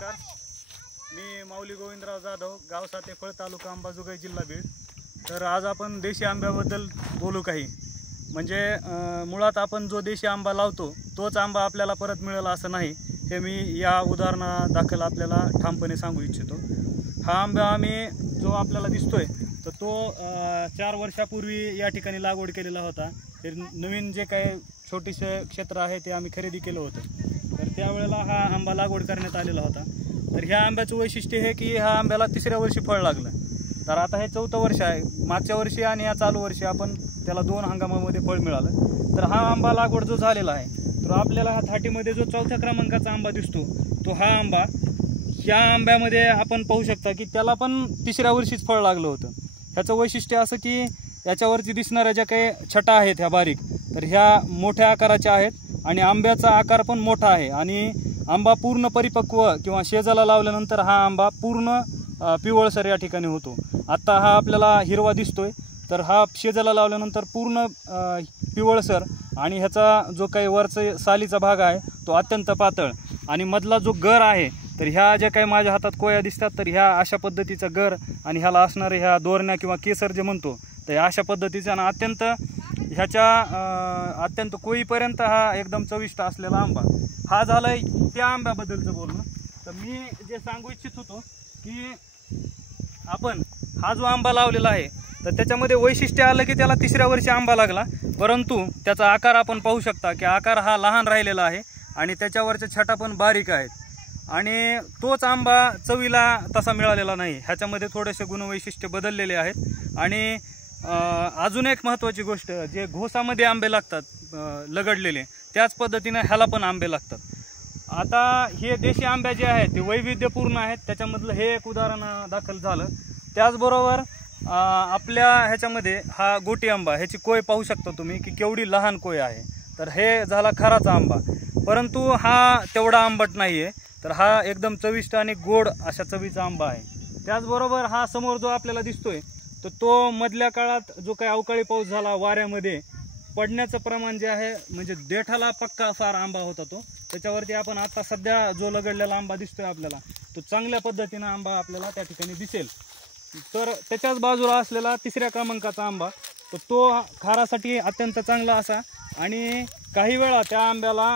नमस्कार, मी माऊली गोविंदराव जाधव, गाव सातेफळ, तालुका अंबाजोगाई, जिल्हा बीड। तर आज आपण देशी आंब्याबद्दल बोलू काही। म्हणजे मुळात आपण जो देशी आंबा लावतो तोच आंबा आपल्याला परत मिळेल असं नाही, हे मी या उदाहरणादाखल आपल्याला ठामपणे सांगू इच्छितो। हा आंबा आम्ही जो आपल्याला दिसतोय तर तो 4 वर्षापूर्वी या ठिकाणी लागवड केलेला होता। हे नवीन जे काही छोटेसे क्षेत्र आहे ते आम्ही खरेदी केलं होतं। तर त्यावेळेला हा आंबा लागवड करण्यात आलेला होता। तर ह्या आंब्याचं वैशिष्ट्य हे की ह्या आंब्याला तिसऱ्या वर्षी फळ लागलं। तर आता हे 4थं वर्ष आहे। मागच्या वर्षी आणि या चालू वर्षी आपण त्याला 2 हंगामामध्ये फळ मिळालं। तर हा आंबा लागवड जो झालेला आहे तर आपल्याला हा थाटीमध्ये जो 4थ्या क्रमांकाचा आंबा दिसतो तो हा आंबा, ह्या आंब्यामध्ये आपण पाहू शकता की त्याला पण तिसऱ्या वर्षीच फळ लागलं होतं। ह्याचं वैशिष्ट्य असं की याच्यावरती दिसणाऱ्या ज्या काही छटा आहेत ह्या बारीक, तर ह्या मोठ्या आकाराच्या आहेत आणि आंब्याचा आकार पण मोठा आहे आणि आंबा पूर्ण परिपक्व किंवा शेजाला लावल्यानंतर हा आंबा पूर्ण पिवळसर या ठिकाणी होतो। आता हा आपल्याला हिरवा दिसतोय, तर हा शेजाला लावल्यानंतर पूर्ण पिवळसर आणि ह्याचा जो काही वरचा सालीचा भाग आहे तो अत्यंत पातळ आणि मधला जो गर आहे, तर ह्या ज्या काही माझ्या हातात कोया दिसतात तर ह्या अशा पद्धतीचा गर आणि ह्याला असणारे ह्या दोरण्या किंवा केसर जे म्हणतो तर अशा पद्धतीचा आणि अत्यंत कोईपर्यंत हा एकदम चविष्ट असलेला आंबा। हा झालाय त्या आंब्याबद्दलचं बोलणं। तर मी जे सांगू इच्छित होतो की आपण हा जो आंबा लावलेला आहे तर त्याच्यामध्ये वैशिष्ट्य आलं की त्याला तिसऱ्या वर्षी आंबा लागला, परंतु त्याचा आकार आपण पाहू शकता की आकार हा लहान राहिलेला आहे आणि त्याच्यावरच्या छटा पण बारीक आहेत आणि तोच आंबा चवीला तसा मिळालेला नाही। ह्याच्यामध्ये थोडेसे गुणवैशिष्ट्य बदललेले आहेत आणि अजून एक महत्त्वाची गोष्ट, जे घोसामध्ये आंबे लागतात लगडलेले, त्याच पद्धतीने ह्याला पण आंबे लागतात। आता हे देशी आंबे जे आहेत ते वैविध्यपूर्ण आहेत, त्याच्यामधलं हे एक उदाहरण दाखल झालं। त्याचबरोबर आपल्या ह्याच्यामध्ये हा गोटी आंबा, ह्याची कोय पाहू शकता तुम्ही की केवढी लहान कोय आहे। तर हे झाला खराचा आंबा, परंतु हा तेवढा आंबट नाही आहे, तर हा एकदम चविष्ट आणि गोड अशा चवीचा आंबा आहे। त्याचबरोबर हा समोर जो आपल्याला दिसतोय तर तो मधल्या काळात जो काही अवकाळी पाऊस झाला, वाऱ्यामध्ये पडण्याचं प्रमाण जे आहे, म्हणजे देठाला पक्का फार आंबा होता तो, त्याच्यावरती आपण आता सध्या जो लगडलेला आंबा दिसतोय आपल्याला तो चांगल्या पद्धतीनं आंबा आपल्याला त्या ठिकाणी दिसेल। तर त्याच्याच बाजूला असलेला 3ऱ्या क्रमांकाचा आंबा, तर तो खारासाठी अत्यंत चांगला असा आणि काही वेळा त्या आंब्याला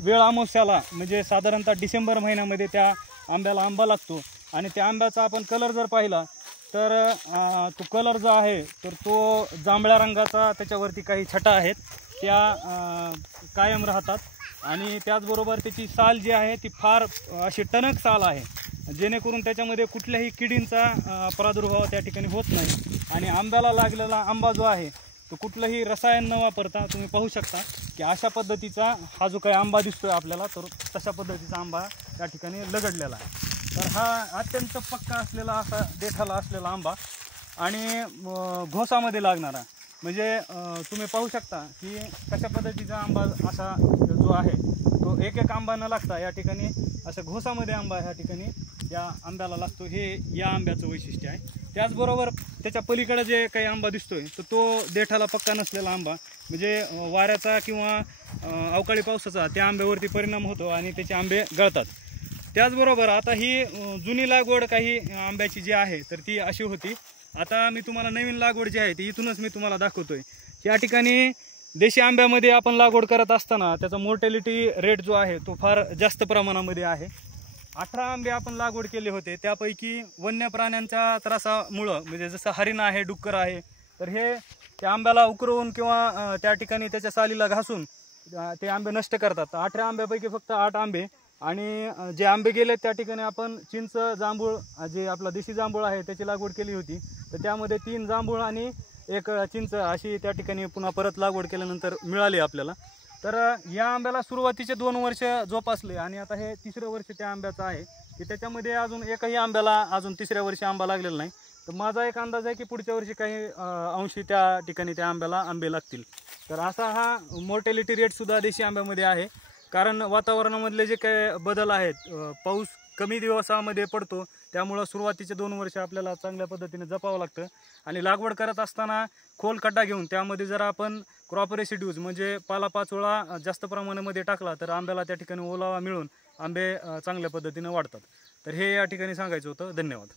वेळ अमावस्याला म्हणजे साधारणतः डिसेंबर महिन्यामध्ये त्या आंब्याला आंबा लागतो आणि त्या आंब्याचा आपण कलर जर पाहिला तर तो कलर जो आहे तर तो जांभळ्या रंगाचा, त्याच्यावरती काही छटा आहेत त्या कायम राहतात आणि त्याचबरोबर त्याची साल जी आहे ती फार अशी टणक साल आहे, जेणेकरून त्याच्यामध्ये कुठल्याही किडींचा प्रादुर्भाव त्या ठिकाणी होत नाही आणि आंब्याला लागलेला आंबा जो आहे तो कुठलंही रसायन न वापरता तुम्ही पाहू शकता की अशा पद्धतीचा हा जो काही आंबा दिसतोय आपल्याला, तर तशा पद्धतीचा आंबा त्या ठिकाणी लगडलेला आहे। तर हा अत्यंत पक्का असलेला असा देठाला असलेला आंबा आणि घोसामध्ये लागणारा, म्हणजे तुम्ही पाहू शकता की कशा पद्धतीचा आंबा असा जो आहे तो एक आंबा न लागता या ठिकाणी असं घोसामध्ये आंबा ह्या ठिकाणी या आंब्याला लागतो, हे या आंब्याचं वैशिष्ट्य आहे। त्याचबरोबर त्याच्या पलीकडे जे काही आंबा दिसतोय तर तो देठाला पक्का नसलेला आंबा, म्हणजे वाऱ्याचा किंवा अवकाळी पावसाचा त्या आंब्यावरती परिणाम होतो आणि त्याचे आंबे गळतात। त्याचबरोबर आता ही जुनी लागवड काही आंब्याची जी आहे तर ती अशी होती। आता मी तुम्हाला नवीन लागवड जी आहे ती इथूनच मी तुम्हाला दाखवतोय। या ठिकाणी देशी आंब्यामध्ये आपण लागवड करत असताना त्याचा मोर्टॅलिटी रेट जो आहे तो फार जास्त प्रमाणामध्ये आहे। 18 आंबे आपण लागवड केले होते, त्यापैकी वन्य प्राण्यांच्या त्रासामुळं, म्हणजे जसं हरिण आहे, डुक्कर आहे, तर हे त्या आंब्याला उकरवून किंवा त्या ठिकाणी त्याच्या सालीला घासून ते आंबे नष्ट करतात। 18 आंब्यापैकी फक्त 8 आंबे आणि जे आंबे गेले त्या ठिकाणी आपण चिंच, जांभूळ, जे आपला देशी जांभूळ आहे त्याची लागवड केली होती, तर त्यामध्ये 3 जांभूळ आणि 1 चिंच अशी त्या ठिकाणी पुन्हा परत लागवड केल्यानंतर मिळाली आपल्याला। तर या आंब्याला सुरुवातीचे 2 वर्ष जोपासले आणि आता हे 3रं वर्ष त्या आंब्याचं आहे की त्याच्यामध्ये अजून एकही आंब्याला अजून 3ऱ्या वर्षी आंबा लागलेला नाही। तर माझा एक अंदाज आहे की पुढच्या वर्षी काही अंशी त्या ठिकाणी त्या आंब्याला आंबे लागतील। तर असा हा मोर्टॅलिटी रेटसुद्धा देशी आंब्यामध्ये आहे, कारण वातावरणामधले जे काही बदल आहेत, पाऊस कमी दिवसामध्ये पडतो, त्यामुळं सुरुवातीचे 2 वर्ष आपल्याला चांगल्या पद्धतीने जपावं लागतं आणि लागवड करत असताना खोल खड्डा घेऊन त्यामध्ये जर आपण क्रॉप रेसिड्यूज म्हणजे पालापाचोळा जास्त प्रमाणामध्ये टाकला तर आंब्याला त्या ठिकाणी ओलावा मिळून आंबे चांगल्या पद्धतीनं वाढतात. तर हे या ठिकाणी सांगायचं होतं. धन्यवाद.